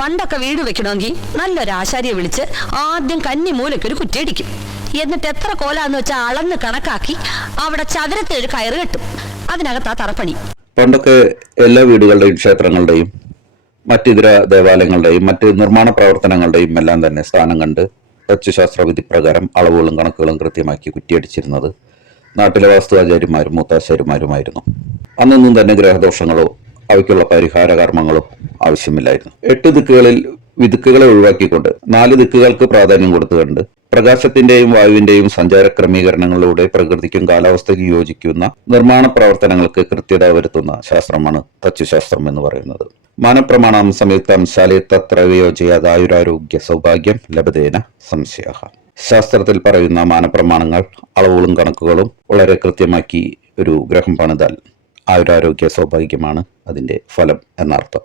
പണ്ടൊക്കെ വീട് വെക്കണമെങ്കിൽ നല്ലൊരു ആശാരിയെ വിളിച്ച് ആദ്യം കന്നി മൂലയ്ക്കൊരു കുറ്റിയടിക്കും. എന്നിട്ട് എത്ര കോലാന്ന് വെച്ചാൽ അളന്ന് കണക്കാക്കി അവിടെ ചതുരത്തിലൊരു കയറ് കെട്ടും. അതിനകത്താ തറപ്പണി. പണ്ടൊക്കെ എല്ലാ വീടുകളുടെയും ക്ഷേത്രങ്ങളുടെയും മറ്റിതര ദേവാലയങ്ങളുടെയും മറ്റ് നിർമ്മാണ പ്രവർത്തനങ്ങളുടെയും എല്ലാം തന്നെ സ്ഥാനം കണ്ട് തച്ചുശാസ്ത്ര വിധി പ്രകാരം അളവുകളും കണക്കുകളും കൃത്യമാക്കി കുറ്റിയടിച്ചിരുന്നത് നാട്ടിലെ വാസ്തുവാചാര്യന്മാരും മൂത്താശാരിമാരുമായിരുന്നു. അന്നൊന്നും തന്നെ ഗ്രഹദോഷങ്ങളോ അവയ്ക്കുള്ള പരിഹാര കർമ്മങ്ങളോ ആവശ്യമില്ലായിരുന്നു. 8 ദിക്കുകളിൽ വിതുക്കുകളെ ഒഴിവാക്കിക്കൊണ്ട് 4 ദിക്കുകൾക്ക് പ്രാധാന്യം കൊടുത്തുകൊണ്ട് പ്രകാശത്തിന്റെയും വായുവിന്റെയും സഞ്ചാര ക്രമീകരണങ്ങളിലൂടെ പ്രകൃതിക്കും കാലാവസ്ഥയ്ക്കും യോജിക്കുന്ന നിർമ്മാണ പ്രവർത്തനങ്ങൾക്ക് കൃത്യത വരുത്തുന്ന ശാസ്ത്രമാണ് തച്ചുശാസ്ത്രം എന്ന് പറയുന്നത്. മാനപ്രമാണം സംയുക്തം ശാലിത്തത്ര വിയോജയാതായുരാരോഗ്യ സൗഭാഗ്യം ലഭതേന സംശയ. ശാസ്ത്രത്തിൽ പറയുന്ന മാനപ്രമാണങ്ങൾ അളവുകളും കണക്കുകളും വളരെ കൃത്യമാക്കി ഒരു ഗ്രഹം പണിതാൽ ആയുരാരോഗ്യ സൗഭാഗ്യമാണ് അതിന്റെ ഫലം എന്നർത്ഥം.